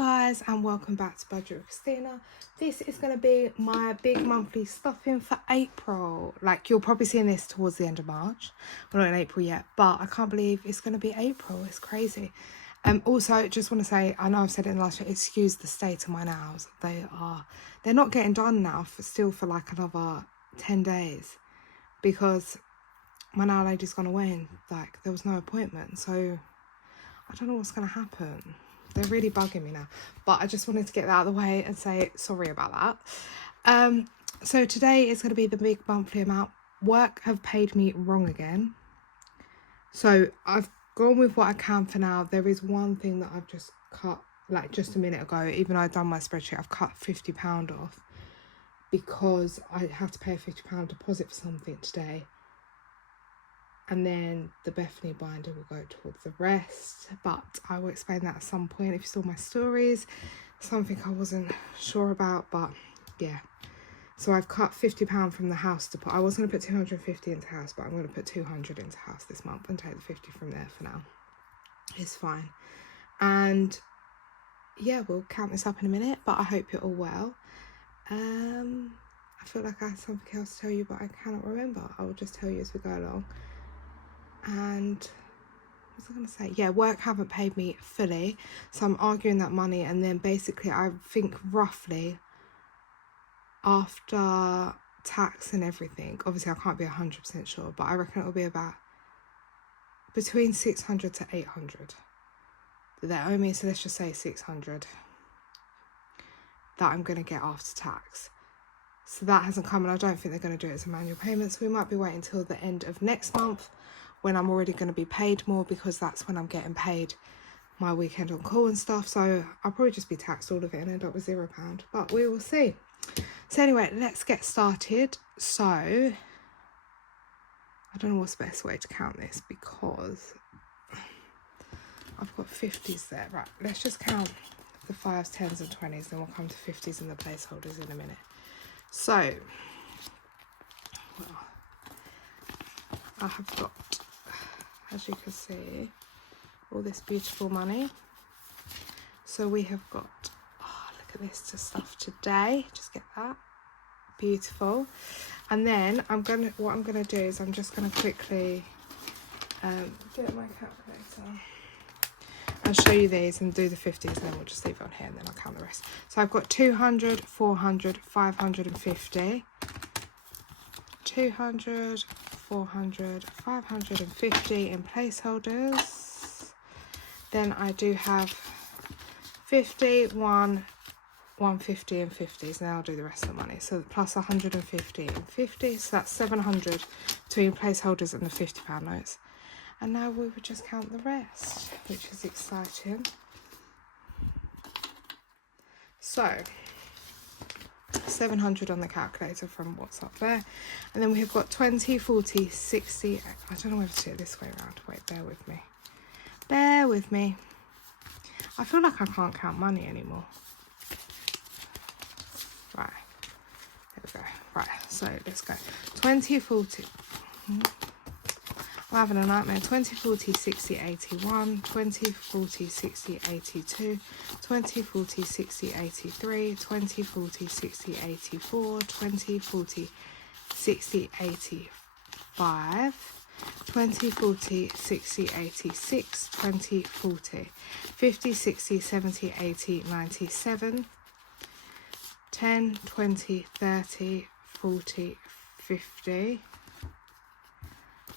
guys, and welcome back to Budget with Christina. This is going to be my big monthly stuffing for April. Like, you're probably seeing this towards the end of March. We're not in April yet, but I can't believe it's going to be April. It's crazy. Also, just want to say, I know I've said it in the last video, excuse the state of my nails. They're not getting done now for like another 10 days because my nail lady's gone away and like there was no appointment. So I don't know what's going to happen. They're really bugging me now, but I just wanted to get that out of the way and say sorry about that. So today is going to be the big monthly amount. Work have paid me wrong again. So I've gone with what I can for now. There is one thing that I've just cut, like just a minute ago, even though I've done my spreadsheet, I've cut £50 off because I have to pay a £50 deposit for something today. And then the Bethany binder will go towards the rest. But I will explain that at some point if you saw my stories. Something I wasn't sure about, but yeah. So I've cut £50 from the house deposit. I was going to put 250 into house, but I'm going to put 200 into house this month and take the 50 from there for now. It's fine. And yeah, we'll count this up in a minute, but I hope you're all well. I feel like I had something else to tell you, but I cannot remember. I will just tell you as we go along. And what was I going to say? Yeah, work haven't paid me fully, so I'm arguing that money, and then basically I think roughly after tax and everything, obviously I can't be 100% sure, but I reckon it'll be about between 600 to 800 they owe me. So let's just say 600 that I'm going to get after tax. So that hasn't come, and I don't think they're going to do it as a manual payment, so we might be waiting until the end of next month when I'm already going to be paid more, because that's when I'm getting paid my weekend on call and stuff. So I'll probably just be taxed all of it and end up with £0, but we will see. So anyway, let's get started. So I don't know what's the best way to count this because I've got 50s there. Right, let's just count the 5s, 10s and 20s, then we'll come to 50s and the placeholders in a minute. So, well, I have got, as you can see, all this beautiful money. So we have got, oh, look at this to stuff today. Just get that. Beautiful. And then what I'm gonna do is I'm just gonna quickly get my calculator and show you these and do the 50s, and then we'll just leave it on here and then I'll count the rest. So I've got 200, 400, 550, 200, 400, 550 in placeholders. Then I do have 50, 150 and 50s. Now I'll do the rest of the money. So plus 150 and 50, so that's 700 between placeholders and the £50 notes. And now we would just count the rest, which is exciting. So 700 on the calculator from what's up there. And then we have got 20, 40, 60. I don't know whether to do it this way around. Wait, bear with me. Bear with me. I feel like I can't count money anymore. Right. There we go. Right, so let's go. 20, 40. I'm having a nightmare. 20, 40, 60, 81, 20, 40, 60, 82, 20, 40, 60, 83, 20, 40, 60, 84, 20, 40, 60, 85, 20, 40, 60, 86, 20, 40, 50, 60, 70, 80, 97, 10, 20, 30, 40, 50,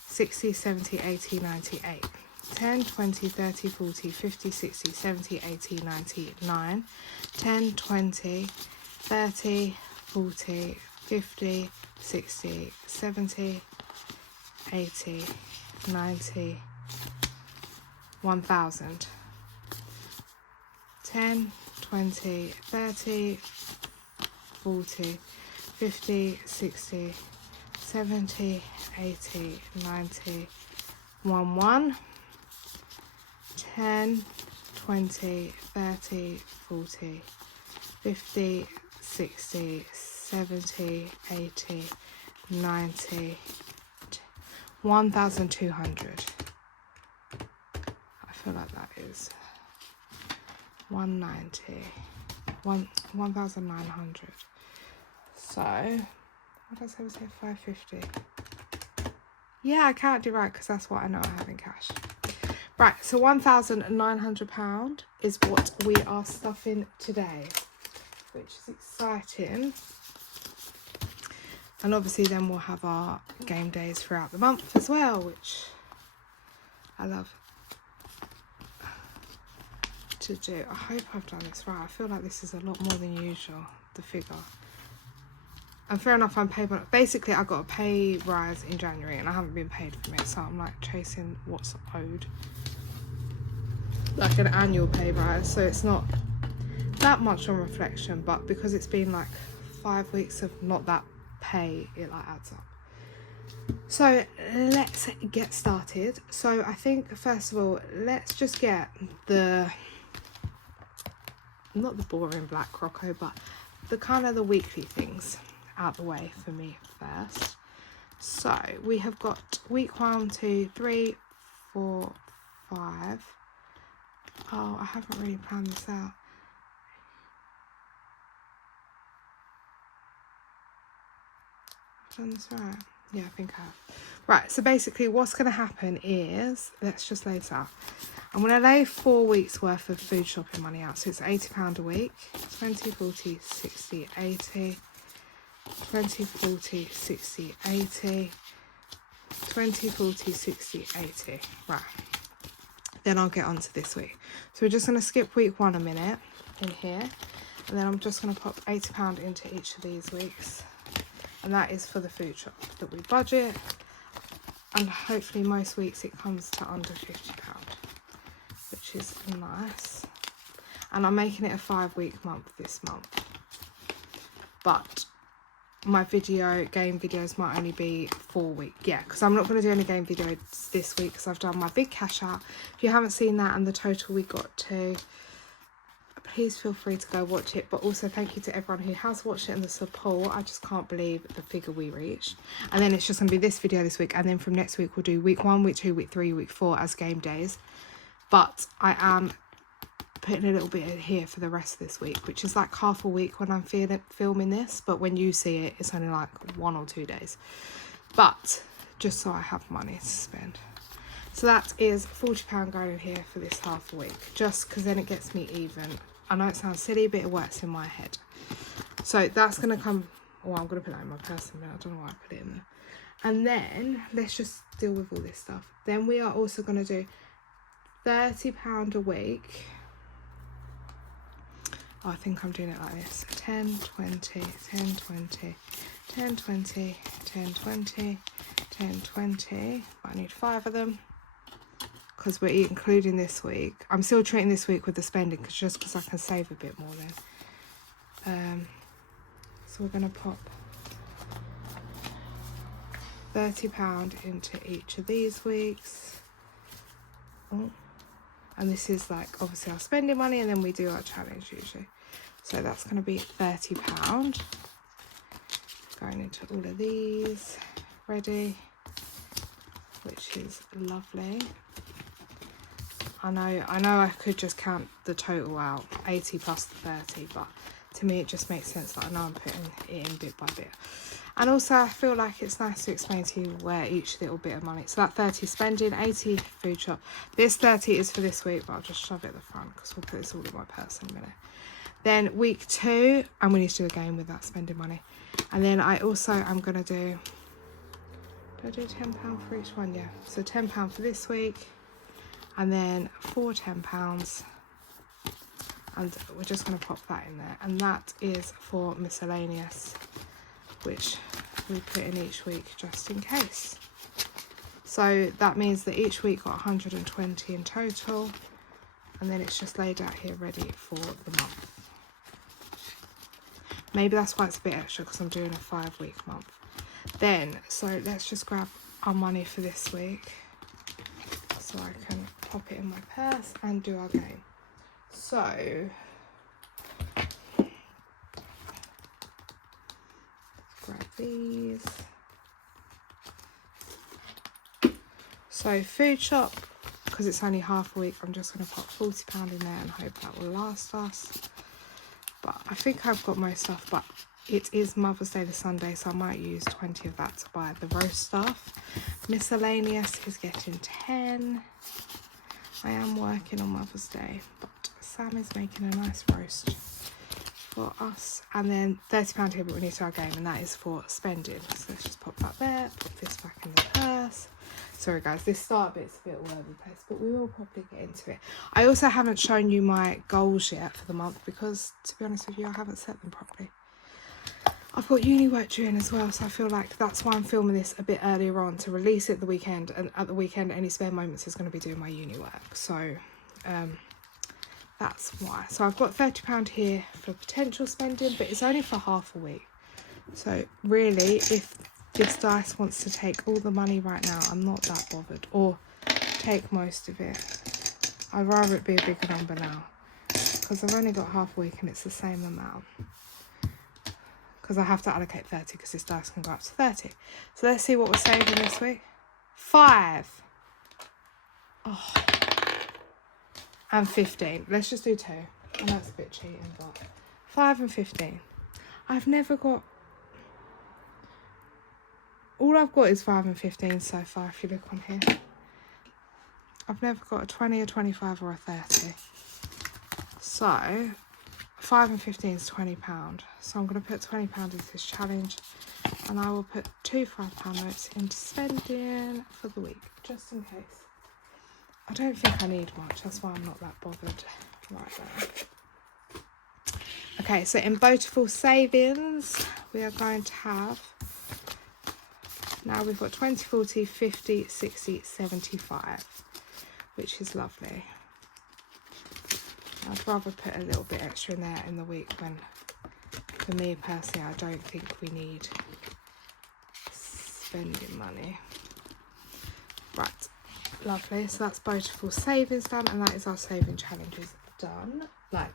60, 70, 80, 98, 10, 20, 30, 40, 50, 60, 70, 80, 99, 10, 20, 30, 40, 50, 60, 70, 80, 90, 1000, 10, 20, 30, 40, 50, 60, 70, 80, 90, 11, 10, 20, 30, 40, 50, 60, 70, 80, 90, 1200. I feel like that is 190, 1,900. So what does I say? 550. Yeah, I can't do right because that's what I know I have in cash. Right, so £1,900 is what we are stuffing today, which is exciting. And obviously then we'll have our game days throughout the month as well, which I love to do. I hope I've done this right. I feel like this is a lot more than usual, the figure. And fair enough, I'm paid, but basically I got a pay rise in January and I haven't been paid from it, so I'm like chasing what's owed. Like an annual pay rise, so it's not that much on reflection, but because it's been like 5 weeks of not that pay, it like adds up. So let's get started. So I think first of all, let's just get the, not the boring black croco, but the kind of the weekly things out the way for me first. So we have got week 1, 2, 3, 4, 5. Oh, I haven't really planned this out. I've done this right. Yeah, I think I have. Right, so basically what's going to happen is, let's just lay this out. I'm going to lay 4 weeks worth of food shopping money out. So it's £80 a week. 20, 40, 60, 80. 20, 40, 60, 80. 20, 40, 60, 80. Right. Then I'll get on to this week. So we're just going to skip week 1 a minute in here. And then I'm just going to pop £80 into each of these weeks. And that is for the food shop that we budget. And hopefully most weeks it comes to under £50, which is nice. And I'm making it a 5-week month this month. But my game videos might only be 4 weeks. Yeah, because I'm not going to do any game videos this week because I've done my big cash out. If you haven't seen that and the total we got to, please feel free to go watch it. But also thank you to everyone who has watched it and the support. I just can't believe the figure we reached. And then it's just going to be this video this week, and then from next week we'll do week 1, week 2, week 3, week 4 as game days. But I am putting a little bit in here for the rest of this week, which is like half a week when I'm filming this, but when you see it, it's only like 1 or 2 days. But just so I have money to spend. So that is £40 going in here for this half a week, just because then it gets me even. I know it sounds silly, but it works in my head. So that's going to come, oh, I'm going to put that in my personal mail. I don't know why I put it in there. And then let's just deal with all this stuff. Then we are also going to do £30 a week. Oh, I think I'm doing it like this. 10, 20, 10, 20, 10, 20, 10, 20, 10, 20. But I need 5 of them because we're including this week. I'm still treating this week with the spending just because I can save a bit more then. So we're going to pop £30 into each of these weeks. Oh. And this is like obviously our spending money, and then we do our challenge usually. So that's going to be £30 going into all of these. Ready, which is lovely. I know I could just count the total out, 80 plus the 30, but to me it just makes sense that I know I'm putting it in bit by bit. And also I feel like it's nice to explain to you where each little bit of money. So that 30 spending, 80 food shop. This 30 is for this week, but I'll just shove it at the front because we'll put this all in my purse in a minute. Then week 2, and we need to do a game with that spending money. And then I also am going to do I do £10 for each one? Yeah. So £10 for this week. And then 4 £10. And we're just going to pop that in there. And that is for miscellaneous, which we put in each week just in case. So that means that each week got 120 in total. And then it's just laid out here ready for the month. Maybe that's why it's a bit extra, because I'm doing a 5-week month. Then, so let's just grab our money for this week so I can pop it in my purse and do our game. So, grab these. So food shop, because it's only half a week, I'm just going to pop £40 in there and hope that will last us. But I think I've got most stuff, but it is Mother's Day this Sunday, so I might use 20 of that to buy the roast stuff. Miscellaneous is getting 10. I am working on Mother's Day, but Sam is making a nice roast for us. And then £30 here, but we need to our game, and that is for spending. So let's just pop that there, put this back in the purse. Sorry guys, this start bit's a bit all over the place, but we will probably get into it. I also haven't shown you my goals yet for the month because, to be honest with you, I haven't set them properly. I've got uni work doing as well, so I feel like that's why I'm filming this a bit earlier on, to release it the weekend, and at the weekend any spare moments is going to be doing my uni work. So that's why. So I've got £30 here for potential spending, but it's only for half a week. So really, if this dice wants to take all the money right now, I'm not that bothered, or take most of it. I'd rather it be a bigger number now, because I've only got half a week and it's the same amount. Because I have to allocate 30 because this dice can go up to 30. So let's see what we're saving this week. 5. Oh. And 15. Let's just do 2. I know it's a bit cheating, but 5 and 15. I've never got... All I've got is 5 and 15 so far, if you look on here. I've never got a 20, a 25 or a 30. So 5 and 15 is £20. So I'm going to put £20 into this challenge, and I will put 2 £5 notes into spending for the week, just in case. I don't think I need much, that's why I'm not that bothered right now. Okay, so in Beautiful Savings, we are going to have, now we've got 20, 40, 50, 60, 75, which is lovely. I'd rather put a little bit extra in there in the week when, for me personally, I don't think we need spending money. Right, lovely. So that's Beautiful Savings done, and that is our saving challenges done, like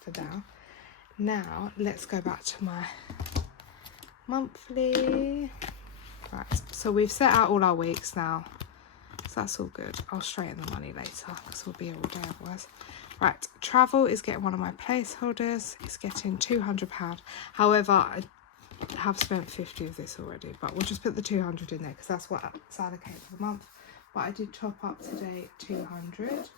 for now. Now, let's go back to my monthly. Right, so we've set out all our weeks now, so that's all good. I'll straighten the money later because we'll be here all day otherwise. Right, travel is getting one of my placeholders. It's getting £200. However, I have spent 50 of this already, but we'll just put the 200 in there because that's what's allocated for the month. But I did chop up today 200.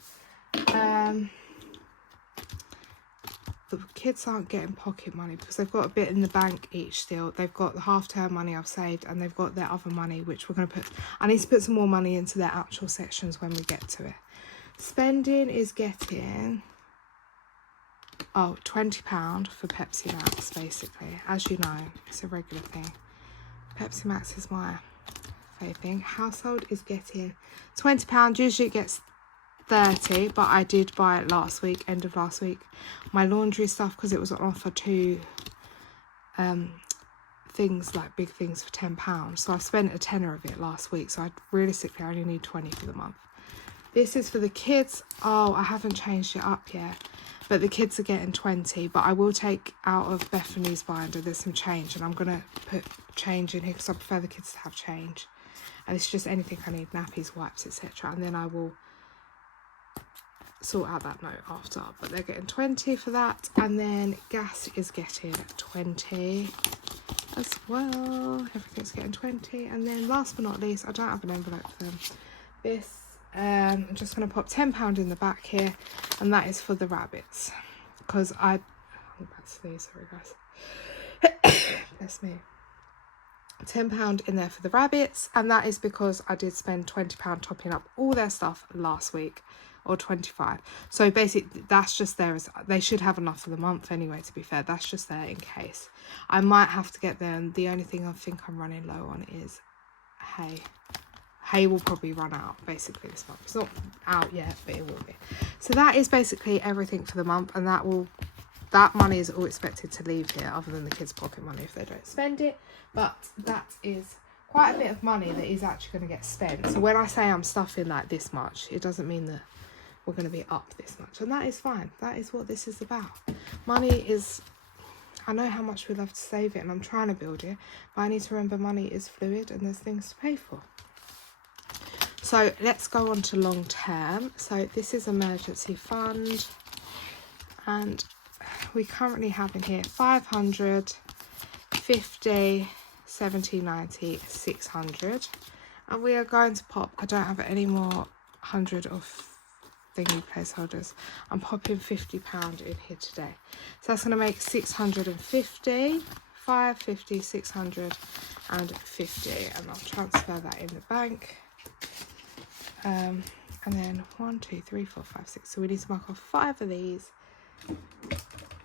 The kids aren't getting pocket money because they've got a bit in the bank each still. They've got the half-term money I've saved, and they've got their other money, which we're going to put... I need to put some more money into their actual sections when we get to it. Spending is getting... Oh, £20 for Pepsi Max, basically. As you know, it's a regular thing. Pepsi Max is my favourite thing. Household is getting £20. Usually it gets 30, but I did buy it last week, end of last week. My laundry stuff, because it was on offer, 2 things, like big things, for £10. So I spent a tenner of it last week. So I realistically only need 20 for the month. This is for the kids. Oh, I haven't changed it up yet. But the kids are getting 20. But I will take out of Bethany's binder. There's some change. And I'm going to put change in here because I prefer the kids to have change. And it's just anything I need. Nappies, wipes, etc. And then I will sort out that note after. But they're getting 20 for that. And then gas is getting 20 as well. Everything's getting 20. And then last but not least, I don't have an envelope for them. This... I'm just going to pop £10 in the back here, and that is for the rabbits, because I'm about to sneeze, sorry guys. Bless me. £10 in there for the rabbits, and that is because I did spend £20 topping up all their stuff last week, or 25. So basically that's just there, as they should have enough for the month anyway, to be fair. That's just there in case. I might have to get there, and the only thing I think I'm running low on is hay. Hay will probably run out basically this month. It's not out yet, but it will be. So that is basically everything for the month, and that money is all expected to leave here, other than the kids' pocket money if they don't spend it. But that is quite a bit of money that is actually going to get spent. So when I say I'm stuffing like this much, it doesn't mean that we're going to be up this much, and that is fine. That is what this is about. Money is... I know how much we love to save it, and I'm trying to build it, but I need to remember money is fluid and there's things to pay for. So let's go on to long term. So this is emergency fund, and we currently have in here 500, 50, 70, 90, 600, and we are going to pop, I don't have any more 100 of thingy placeholders. I'm popping £50 in here today, so that's going to make 650, 550, 650, and I'll transfer that in the bank. And then 1, 2, 3, 4, 5, 6. So we need to mark off 5 of these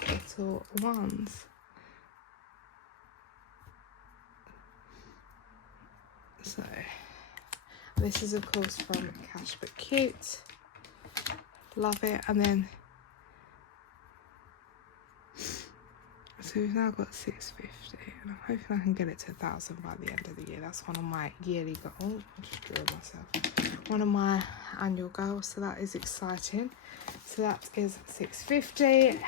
little ones. So this is of course from Cash But Cute. Love it. And then so we've now got 650, and I'm hoping I can get it to 1,000 by the end of the year. That's one of my yearly goals. Oh, I just drew myself. One of my annual goals, so that is exciting. So that is 650.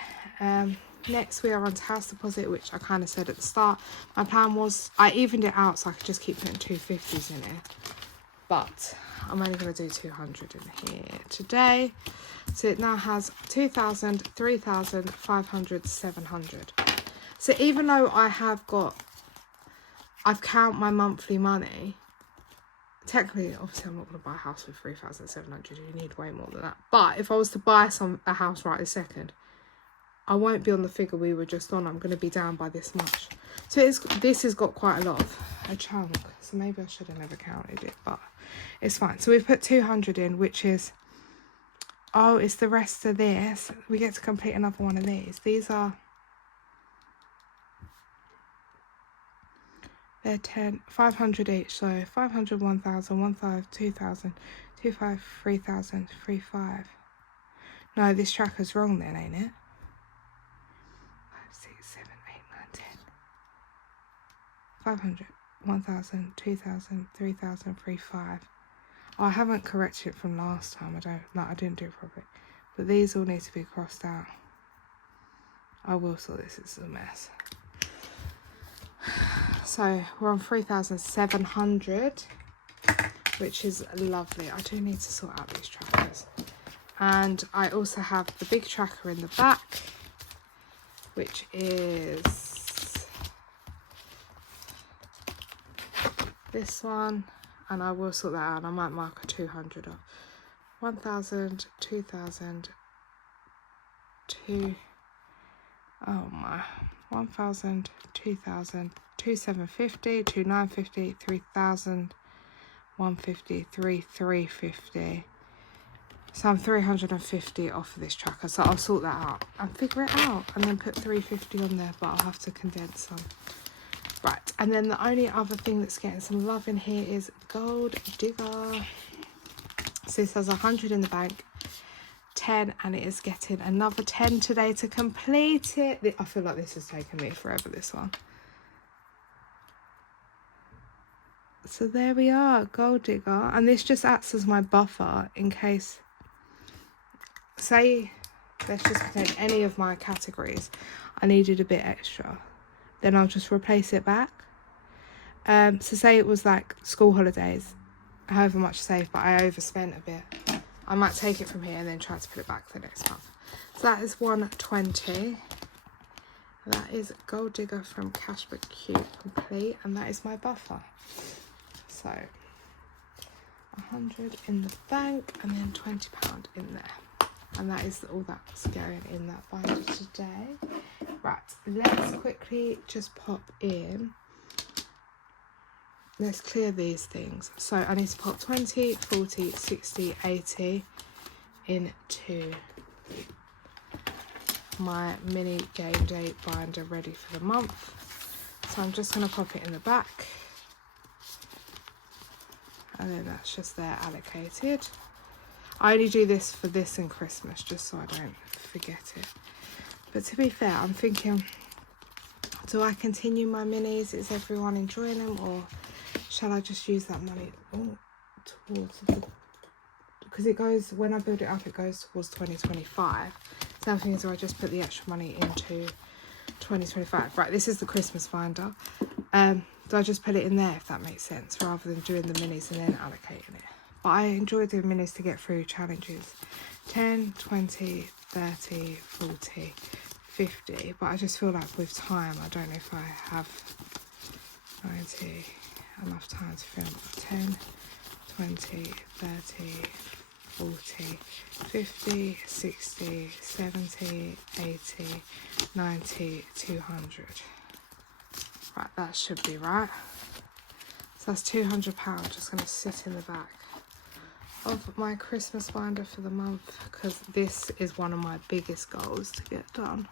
Next we are on to house deposit, which I kind of said at the start. My plan was I evened it out so I could just keep putting 250s in it, but I'm only going to do 200 in here today. So it now has 2,000, 3,000, 500, 700. So even though I've count my monthly money, technically, obviously, I'm not going to buy a house with 3,700. You need way more than that. But if I was to buy a house right this second, I won't be on the figure we were just on. I'm going to be down by this much. So this has got quite a lot of a chunk. So maybe I should have never counted it, but it's fine. So we've put 200 in, which is, oh, it's the rest of this. We get to complete another one of these. These are, they're 500 each. So 500, 1,000, 1,500, 2,000, 2,500, 3,000, 3,500. No, this tracker's wrong then, ain't it? 500, 1,000, 2,000, 3,000, 3,500. Oh, I haven't corrected it from last time. I didn't do it properly. But these all need to be crossed out. I will sort this. It's a mess. So we're on 3,700, which is lovely. I do need to sort out these trackers. And I also have the big tracker in the back, which is this one, and I will sort that out. I might mark a 200 off. 1,000, 2,000, 1,000, 2,000, 2,750, 2,950, 3,000, 150, 3,350. So I'm 350 off of this tracker. So I'll sort that out and figure it out, and then put 350 on there. But I'll have to condense some. Right, and then the only other thing that's getting some love in here is Gold Digger. So this has 100 in the bank, 10, and it is getting another 10 today to complete it. I feel like this has taken me forever, this one. So there we are, Gold Digger. And this just acts as my buffer in case, say, let's just pretend any of my categories I needed a bit extra. Then I'll just replace it back. So say it was like school holidays, however much saved, but I overspent a bit. I might take it from here and then try to put it back for next month. So that is 120. That is Gold Digger from Cash But Cute complete, and that is my buffer. So 100 in the bank and then £20 in there. And that is all that's going in that binder today. Right, let's quickly just pop in. Let's clear these things. So I need to pop 20, 40, 60, 80 into my mini game day binder ready for the month. So I'm just going to pop it in the back. And then that's just there allocated. I only do this for this and Christmas, just so I don't forget it. But to be fair, I'm thinking, do I continue my minis? Is everyone enjoying them? Or shall I just use that money towards the, because it goes, when I build it up, it goes towards 2025. So I'm thinking, do I just put the extra money into 2025? Right, this is the Christmas binder. Do I just put it in there, if that makes sense, rather than doing the minis and then allocating it? but I enjoy doing minis to get through challenges. 10, 20, 30, 40, 50. But I just feel like with time, I don't know if I have 90 enough time to film. 10, 20, 30, 40, 50, 60, 70, 80, 90, 200. Right, that should be right. So that's £200 just going to sit in the back of my Christmas binder for the month, because this is one of my biggest goals to get done.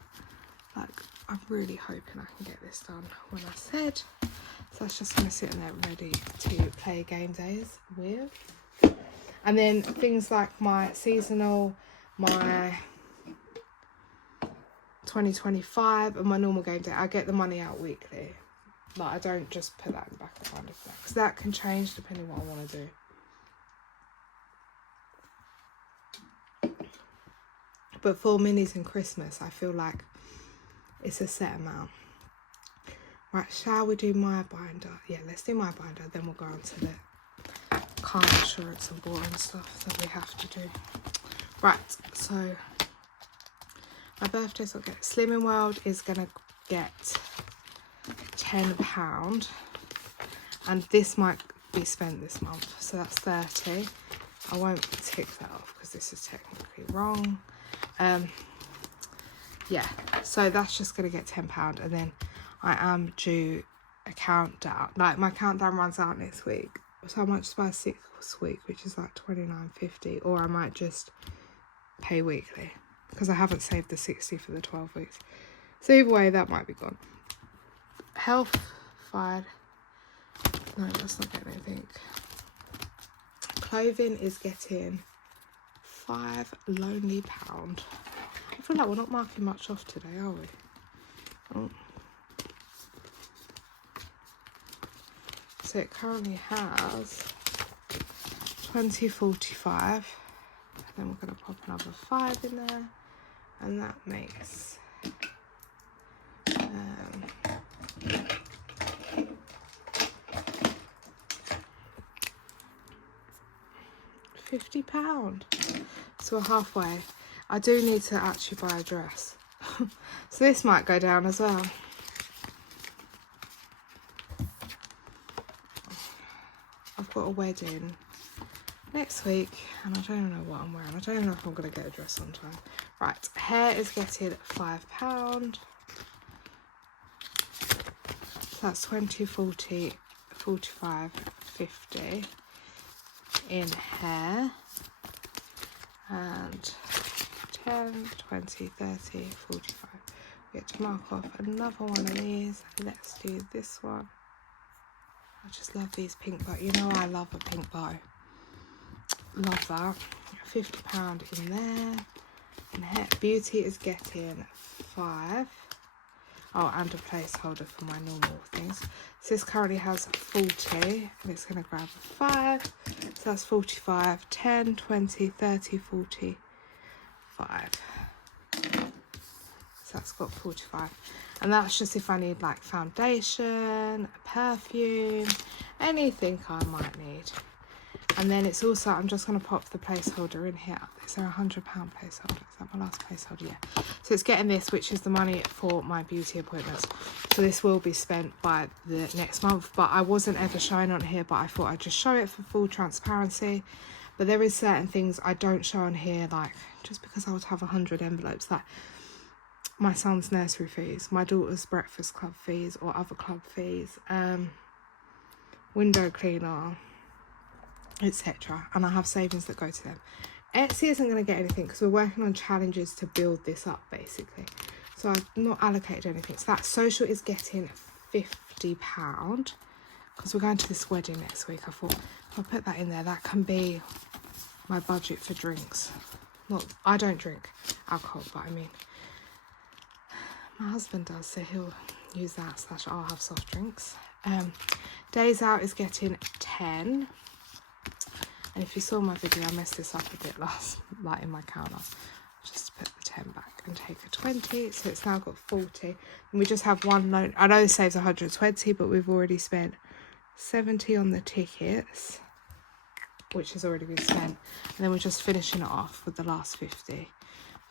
Like, I'm really hoping I can get this done when I said. So that's just going to sit in there ready to play game days with. And then things like my seasonal, my 2025 and my normal game day, I get the money out weekly. Like, I don't just put that in the back of the binder for that, because that can change depending on what I want to do. But for minis and Christmas, I feel like it's a set amount. Right, shall we do my binder? Yeah, let's do my binder, then we'll go on to the car insurance and boring stuff that we have to do. Right, so my birthday's okay. Slimming World is gonna get £10, and this might be spent this month, so that's 30. I won't tick that off because this is technically wrong. Yeah, so that's just gonna get £10, and then I am due a countdown. Like, my countdown runs out next week, so I might just buy a 6 week, which is like £29.50, or I might just pay weekly because I haven't saved the 60 for the 12 weeks. So either way, that might be gone. Health, fine. No, that's not getting anything. Clothing is getting £5 lonely pound. I feel like we're not marking much off today, are we? Oh. So it currently has 20.45. Then we're going to pop another 5 in there, and that makes £50. So we're halfway. I do need to actually buy a dress. So this might go down as well. I've got a wedding next week and I don't know what I'm wearing. I don't know if I'm going to get a dress on time. Right, hair is getting £5. So that's 20, 40, 45, 50 in hair. And 10, 20, 30, 45. We get to mark off another one of these. Let's do this one. I just love these pink bow. You know I love a pink bow. Love that. £50 in there. And hair beauty is getting 5. Oh, and a placeholder for my normal things. So this currently has 40, and it's going to grab a 5. So that's 45, 10, 20, 30, 40, 5. So that's got 45. And that's just if I need like foundation, a perfume, anything I might need. And then it's also, I'm just going to pop the placeholder in here. Is there a £100 placeholder? Is that my last placeholder? Yeah. So it's getting this, which is the money for my beauty appointments. So this will be spent by the next month. But I wasn't ever showing on here, but I thought I'd just show it for full transparency. But there is certain things I don't show on here, like just because I would have 100 envelopes, like my son's nursery fees, my daughter's breakfast club fees or other club fees, window cleaner, etc. And I have savings that go to them. Etsy isn't going to get anything because we're working on challenges to build this up basically, so I've not allocated anything. So that social is getting £50 because we're going to this wedding next week. I thought if I put that in there, that can be my budget for drinks. Not, I don't drink alcohol, but I mean my husband does, so he'll use that, / I'll have soft drinks. Days out is getting 10. And if you saw my video, I messed this up a bit last, like in my counter. Just put the 10 back and take a 20. So it's now got 40. And we just have one loan. I know this saves 120, but we've already spent 70 on the tickets. which has already been spent. And then we're just finishing it off with the last 50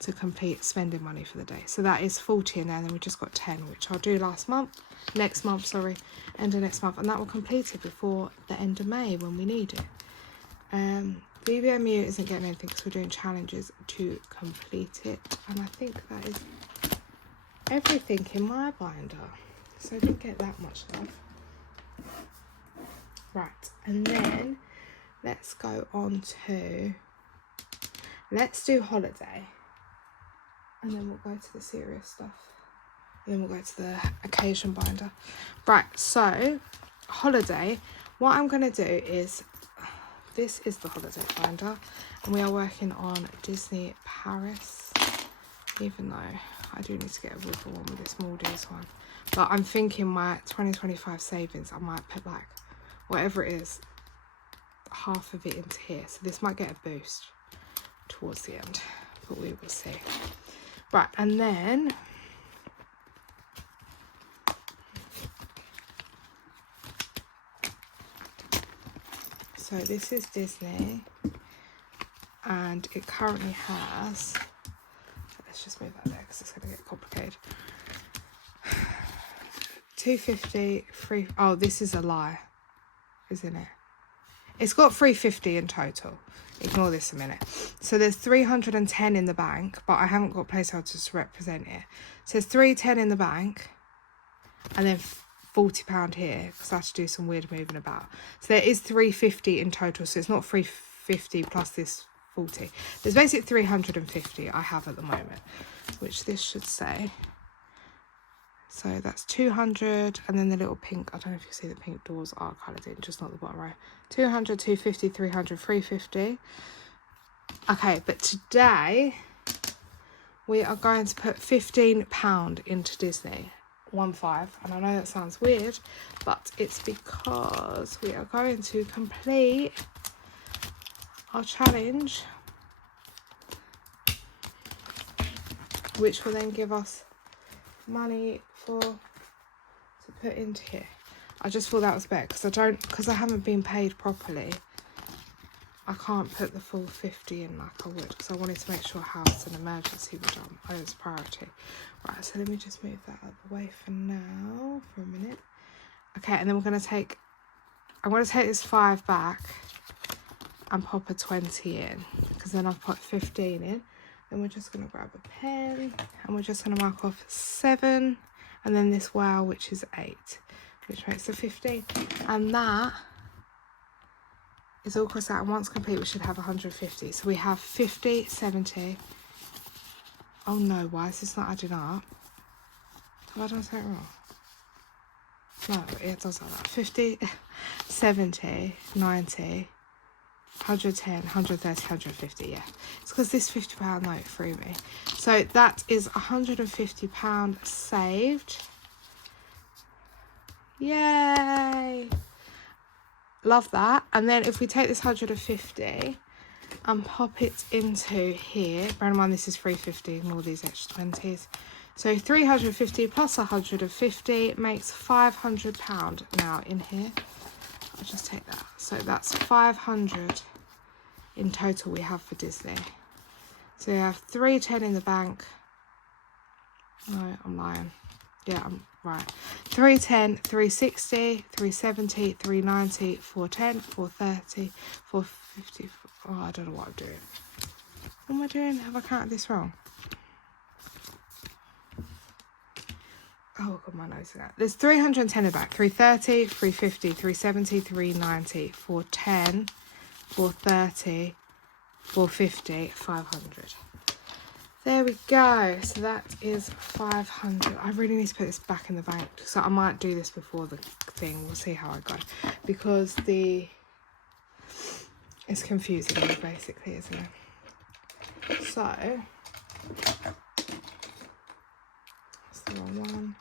to complete spending money for the day. So that is 40 in there, and then we just got 10, which I'll do next month, sorry, end of next month, and that will complete it before the end of May when we need it. BBMU isn't getting anything because we're doing challenges to complete it, and I think that is everything in my binder, so I didn't get that much love. Right, and then let's go on to, let's do holiday, and then we'll go to the serious stuff. And then we'll go to the occasion binder. Right, so holiday, what I'm going to do is, this is the holiday binder, and we are working on Disney Paris, even though I do need to get a river one with this Maldives one. But I'm thinking my 2025 savings, I might put like, whatever it is, half of it into here. So this might get a boost towards the end, but we will see. Right, and then so this is Disney, and it currently has, let's just move that there because it's going to get complicated. 250, free, oh, this is a lie, isn't it? It's got 350 in total. Ignore this a minute. So there's 310 in the bank, but I haven't got placeholders to represent it. So there's 310 in the bank, and then £40 here because I have to do some weird moving about. So there is 350 in total. So it's not 350 plus this 40. There's basically 350 I have at the moment, which this should say. So that's 200, and then the little pink, I don't know if you see the pink doors are coloured in, just not the bottom row. 200, 250, 300, 350. Okay, but today we are going to put £15 into Disney. 1.5, and I know that sounds weird, but it's because we are going to complete our challenge, which will then give us money to put into here. I just thought that was better because I haven't been paid properly. I can't put the full 50 in like I would, because I wanted to make sure house and emergency were done. Oh, it's priority. Right, so let me just move that out of the way for now, for a minute. Okay, and then I'm going to take this 5 back and pop a 20 in, because then I've put 15 in. Then we're just going to grab a pen, and we're just going to mark off 7, and then this wow, which is 8, which makes the 15. And that is all crossed out, and once complete we should have 150. So we have 50, 70. Oh no, why is this not adding up? Have I done something wrong? No, it does like that. 50, 70, 90, 110, 130, 150, yeah. It's because this £50 note threw me. So that is £150 saved. Yay! Love that. And then if we take this 150 and pop it into here, bear in mind this is 350 and all these extra 20s. So 350 plus 150 makes £500 now in here. I'll just take that. So that's 500 in total we have for Disney. So we have 310 in the bank. No, I'm lying. Yeah, I'm right. 310, 360, 370, 390, 410, 430, 450. Oh, I don't know what I'm doing. What am I doing? Have I counted this wrong? Oh, God, my nose is out. There's 310 in the back. 330, 350, 370, 390, 410, 430, 450, 500. There we go. So that is 500. I really need to put this back in the bank. So I might do this before the thing. We'll see how I go. Because it's confusing me basically, isn't it? So that's the wrong one.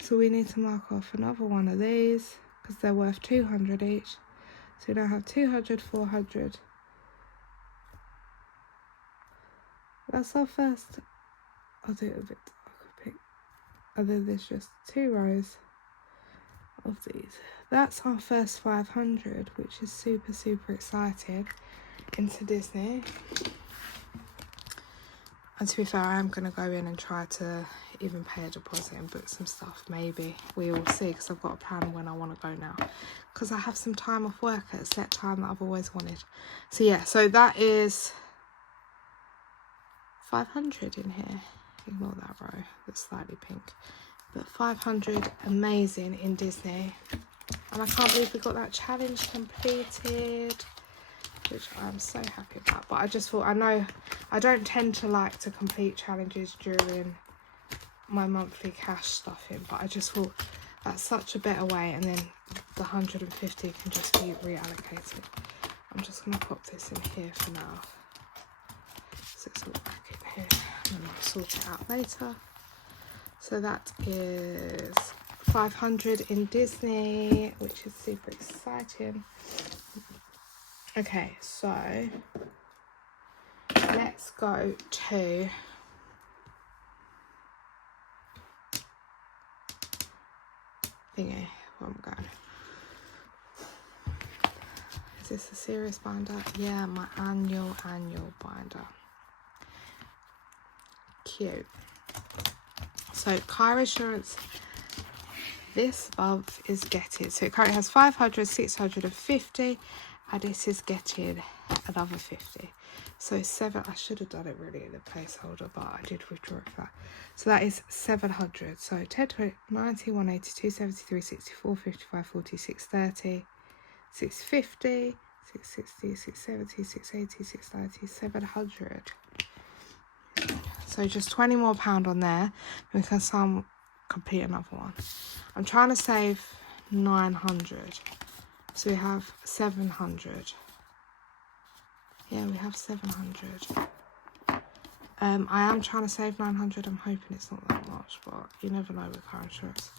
So we need to mark off another one of these because they're worth 200 each. So we now have 200, 400. That's our first. I'll do it a bit darker pink. And then there's just 2 rows of these. That's our first 500, which is super, super exciting, into Disney. And to be fair, I am going to go in and try to even pay a deposit and book some stuff. Maybe. We will see, because I've got a plan when I want to go now. Because I have some time off work at a set time that I've always wanted. So yeah, so that is 500 in here. Ignore that row that's slightly pink. But 500, amazing, in Disney. And I can't believe we got that challenge completed, which I'm so happy about. But I just thought, I know I don't tend to like to complete challenges during my monthly cash stuffing, but I just thought that's such a better way, and then the 150 can just be reallocated. I'm just going to pop this in here for now, so it's all back in here, and then I'll sort it out later. So that is 500 in Disney, which is super exciting. Okay, so let's go to thingy. Where I'm going. Is this a serious binder? Yeah, my annual binder. Cute. So car insurance this month is getting, so it currently has 500, 650, and this is getting another 50. So 7, I should have done it really in the placeholder, but I did withdraw it for that. So that is 700. So 10, 20, 90, 180, 273, 64, 55, 40, 630, 650, 660, 670, 680, 690, 700. So just £20 more on there. We can complete another one. I'm trying to save 900. So we have 700. Yeah, we have 700. I am trying to save 900. I'm hoping it's not that much, but you never know with car insurance.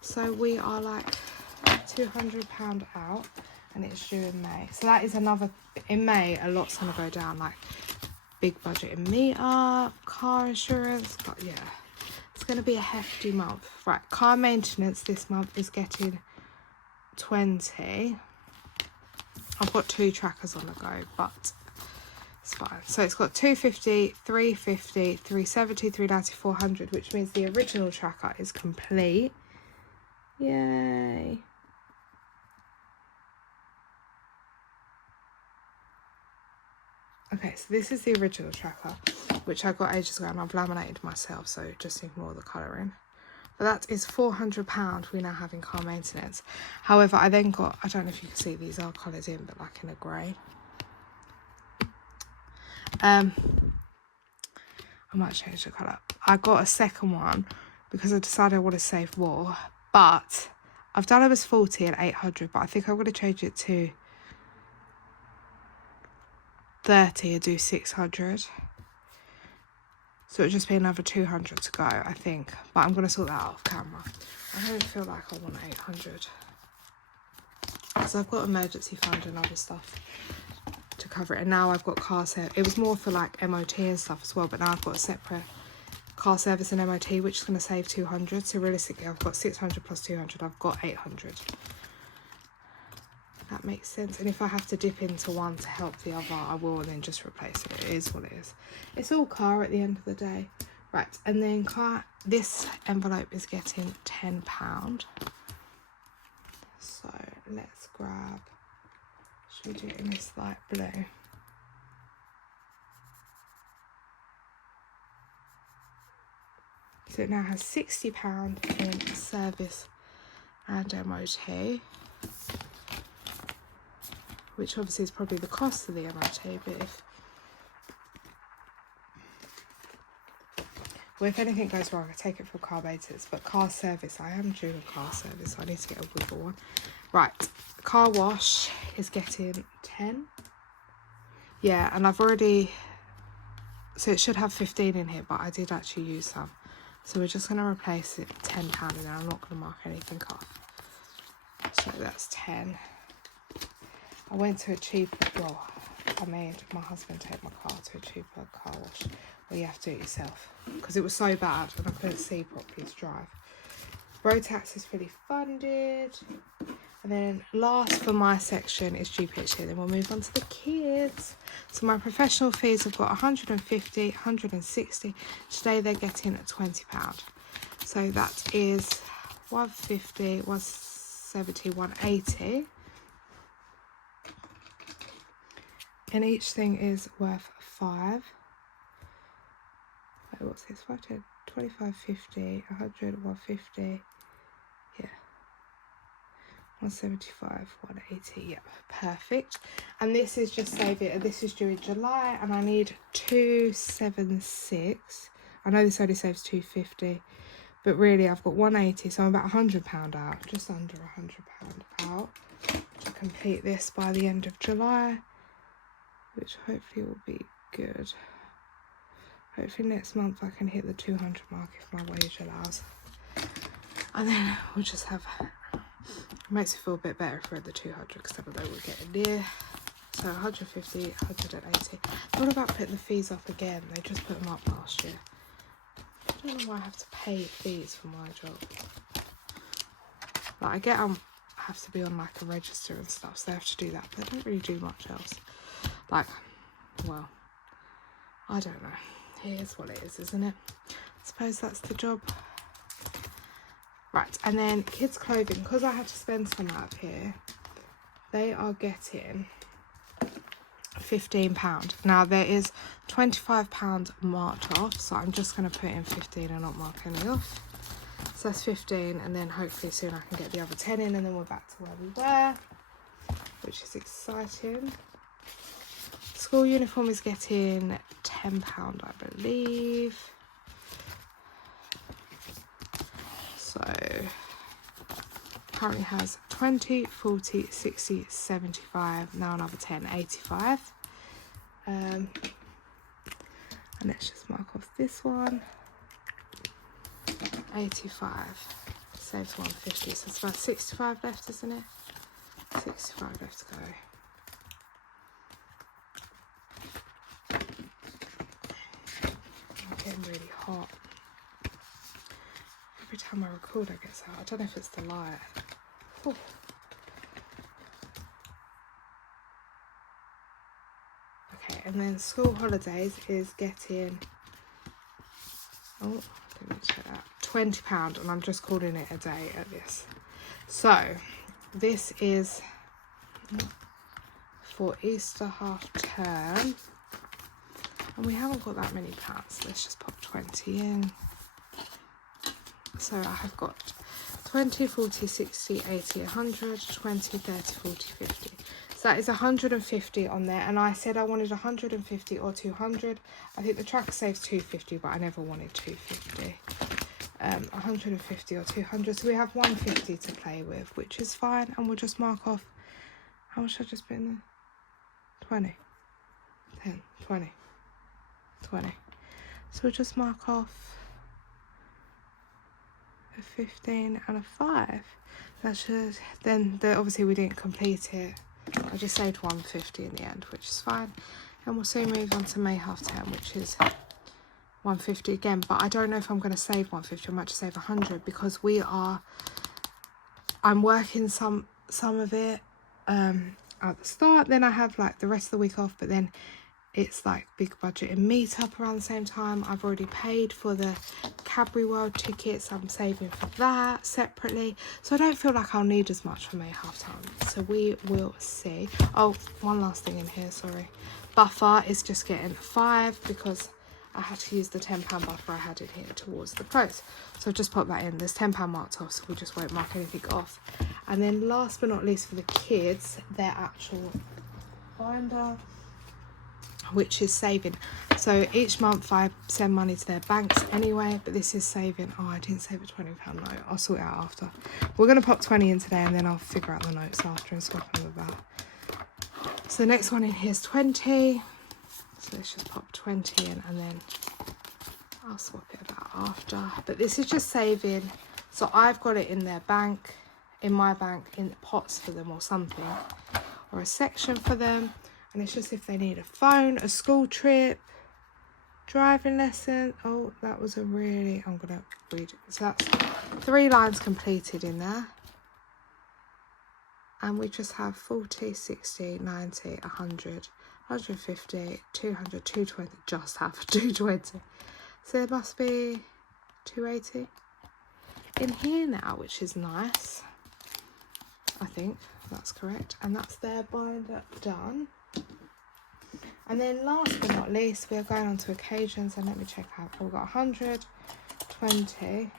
So we are like £200 out, and it's due in May. So that is another, in May, a lot's going to go down, like big budget in meetup, car insurance, but yeah, it's going to be a hefty month. Right, car maintenance this month is getting 20. I've got 2 trackers on the go, but it's fine. So it's got 250, 350, 370, 390, 400, which means the original tracker is complete. Yay. Okay, so this is the original tracker, which I got ages ago, and I've laminated myself, so just ignore the colouring. But that is £400 we now have in car maintenance. However, I then got, I don't know if you can see, these are coloured in, but like in a grey. I might change the colour. I got a second one because I decided I want to save more, but I've done it as 40 and 800, but I think I'm going to change it to 30 and do 600. So it'll just be another 200 to go, I think. But I'm going to sort that out off camera. I don't feel like I want 800. Because I've got emergency fund and other stuff to cover it. And now I've got car service. It was more for like MOT and stuff as well. But now I've got a separate car service and MOT, which is going to save 200. So realistically, I've got 600 plus 200. I've got 800. That makes sense. And if I have to dip into one to help the other, I will, and then just replace it. It is what it is. It's all car at the end of the day. Right, and then car, this envelope is getting £10. So let's grab, should we do it in this light blue? So it now has £60 in service and MOT, which obviously is probably the cost of the MOT, but if anything goes wrong, I take it for car maintenance. But car service, I am due a car service, so I need to get a wiggle one. Right, car wash is getting 10. Yeah, and I've already, so it should have 15 in here, but I did actually use some. So we're just going to replace it £10, and then I'm not going to mark anything off. So that's 10. I went to a cheaper, well, I made my husband take my car to a cheaper car wash where you have to do it yourself because it was so bad and I couldn't see properly to drive. road tax is fully funded. And then last for my section is GPHC. Then we'll move on to the kids. So my professional fees have got 150, 160. Today they're getting £20. So that is 150, 170, 180. And each thing is worth 5. Wait, what's this? 5, 10, 25, 50, 100, 150. Yeah. 175, 180, yeah, perfect. And this is just saving, this is due in July, and I need 276. I know this only saves 250, but really I've got 180, so I'm about £100 out, just under £100 out to complete this by the end of July, which hopefully will be good. Hopefully next month I can hit the 200 mark if my wage allows. And then we'll just have, it makes me feel a bit better for the 200 because I know we're getting near. So 150, 180. What about putting the fees up again? They just put them up last year. I don't know why I have to pay fees for my job. Like I get I have to be on like a register and stuff, so they have to do that, but they don't really do much else. Like, well, I don't know. Here's what it is, isn't it? I suppose that's the job. Right, and then kids' clothing, because I had to spend some out here, they are getting £15. Now there is £25 marked off, so I'm just going to put in 15 and not mark any off. So that's 15, and then hopefully soon I can get the other 10 in, and then we're back to where we were, which is exciting. School uniform is getting £10, I believe. So currently has 20, 40, 60, 75, now another 10, 85. And let's just mark off this one. 85 saves 150, so it's about 65 left, isn't it? 65 left to go. I'm getting really hot. Every time I record, I get so hot. I don't know if it's the light. Whew. Okay, and then school holidays is getting, oh, let me check that, £20, and I'm just calling it a day at this. So this is for Easter half term, and we haven't got that many pounds. Let's just pop 20 in. So I have got 20, 40, 60, 80, 100, 20, 30, 40, 50. So that is 150 on there, and I said I wanted 150 or 200. I think the tracker saves 250, but I never wanted 250. 150 or 200, so we have 150 to play with, which is fine, and we'll just mark off, how much should I just put in there? 20, 10, 20, 20. So we'll just mark off a 15 and a 5. That should, then obviously we didn't complete it. I just saved 150 in the end, which is fine. And we'll soon move on to May half term, which is 150 again, but I don't know if I'm going to save 150. I might just save 100 because I'm working some of it at the start, then I have like the rest of the week off, but then it's like big budget and meet up around the same time. I've already paid for the Cadbury World tickets. I'm saving for that separately, so I don't feel like I'll need as much for May half time, so we will see. Oh, one last thing in here, sorry. Buffer is just getting 5 because I had to use the £10 buffer I had in here towards the close. So just pop that in. There's £10 marked off, so we just won't mark anything off. And then last but not least for the kids, their actual binder, which is saving. So each month I send money to their banks anyway, but this is saving. Oh, I didn't save a £20 note. I'll sort it out after. We're going to pop 20 in today, and then I'll figure out the notes after and swap them with that. So the next one in here is 20. So let's just pop 20 in, and then I'll swap it about after. But this is just saving. So I've got it in their bank, in my bank, in pots for them or something, or a section for them. And it's just if they need a phone, a school trip, driving lesson. Oh, that was a really, I'm gonna read it. So that's 3 lines completed in there, and we just have 40, 60, 90, 100, 150, 200, 220. Just have 220. So there must be 280 in here now, which is nice. I think that's correct, and that's their binder done. And then last but not least, we're going on to occasions, and let me check out. We've got 120.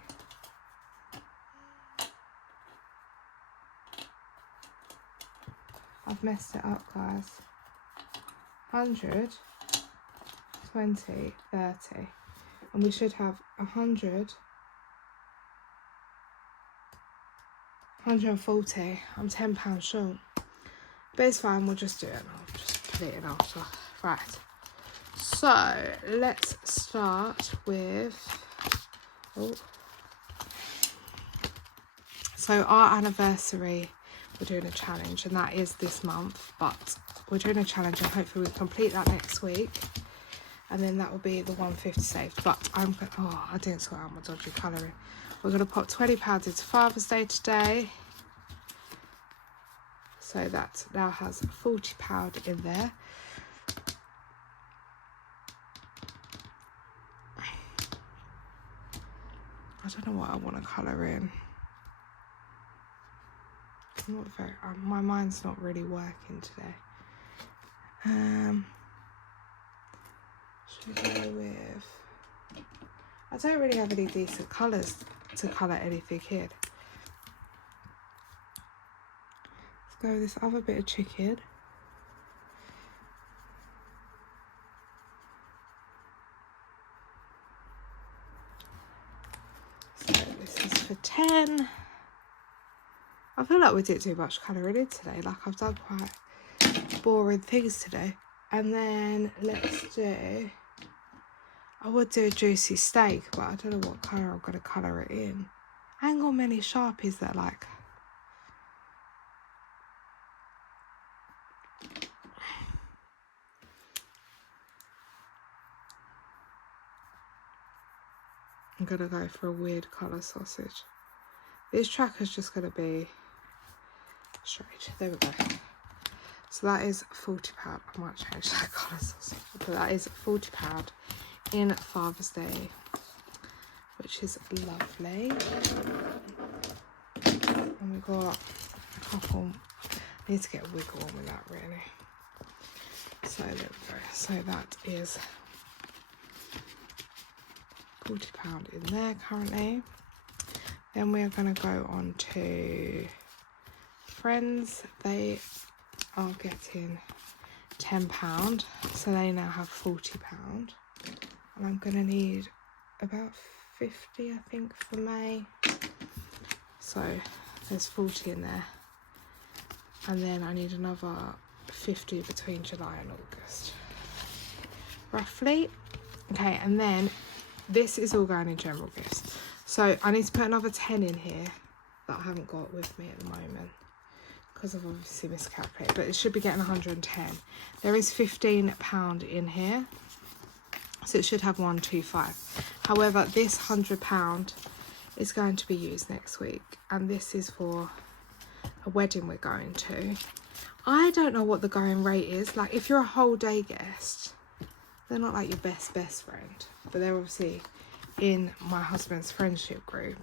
I've messed it up, guys. 100, 20, 30, and we should have 100. 140. I'm £10 short, but it's fine, we'll just do it. I'll just put it in after. Right, so let's start with, so our anniversary, we're doing a challenge, and that is this month, but we're doing a challenge and hopefully we'll complete that next week, and then that will be the 150 saved. But I'm gonna, oh, I didn't sort out my dodgy colouring. We're going to put £20 into Father's Day today. So that now has £40 in there. I don't know what I want to colour in. I'm not very, my mind's not really working today. Should we go with... I don't really have any decent colours to colour anything in. Let's go with this other bit of chicken. So this is for 10. I feel like we didn't do much colouring in today. Like, I've done quite boring things today. And then let's do... I would do a juicy steak, but I don't know what colour I'm going to colour it in. I ain't got many Sharpies that like... I'm going to go for a weird colour sausage. This tracker's just going to be straight. There we go. So that is £40. I might change that colour sausage. But that is £40 in Father's Day, which is lovely. And we've got a couple... I need to get a wiggle on with that, really. So there we go. So that is £40 in there currently. Then we're going to go on to Friends. They are getting £10, so they now have £40. And I'm going to need about 50, I think, for May. So there's 40 in there. And then I need another 50 between July and August, roughly. Okay, and then this is all going in general gifts. So I need to put another 10 in here that I haven't got with me at the moment, because I've obviously miscalculated, but it should be getting 110. There is £15 in here, so it should have 125. However, this £100 is going to be used next week, and this is for a wedding we're going to. I don't know what the going rate is. Like, if you're a whole day guest, they're not like your best friend, but they're obviously in my husband's friendship group.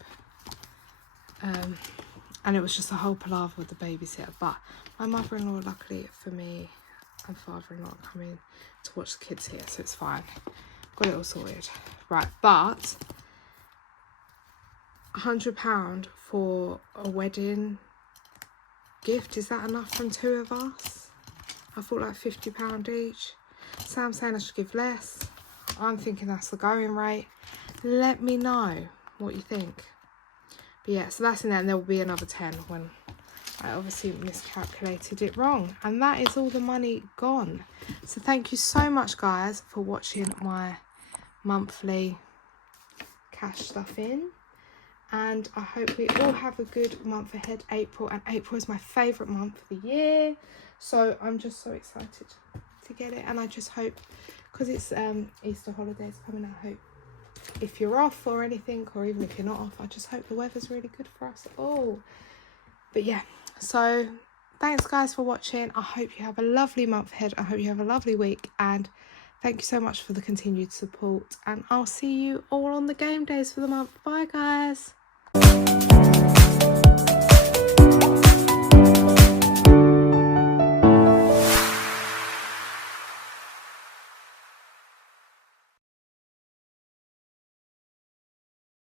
And it was just a whole palaver with the babysitter. But my mother-in-law, luckily for me, and father-in-law are coming to watch the kids here, so it's fine. Got it all sorted. Right, but £100 for a wedding gift, is that enough from 2 of us? I thought like £50 each. Sam's saying I should give less. I'm thinking that's the going rate. Let me know what you think. But yeah, so that's in there, and there will be another 10 when I obviously miscalculated it wrong. And that is all the money gone. So thank you so much, guys, for watching my monthly cash stuff in. And I hope we all have a good month ahead, April. And April is my favourite month of the year. So I'm just so excited to get it. And I just hope because it's Easter holidays coming. I hope if you're off or anything, or even if you're not off, I just hope the weather's really good for us all. But yeah, so thanks guys for watching. I hope you have a lovely month ahead. I hope you have a lovely week, and thank you so much for the continued support, and I'll see you all on the game days for the month. Bye guys.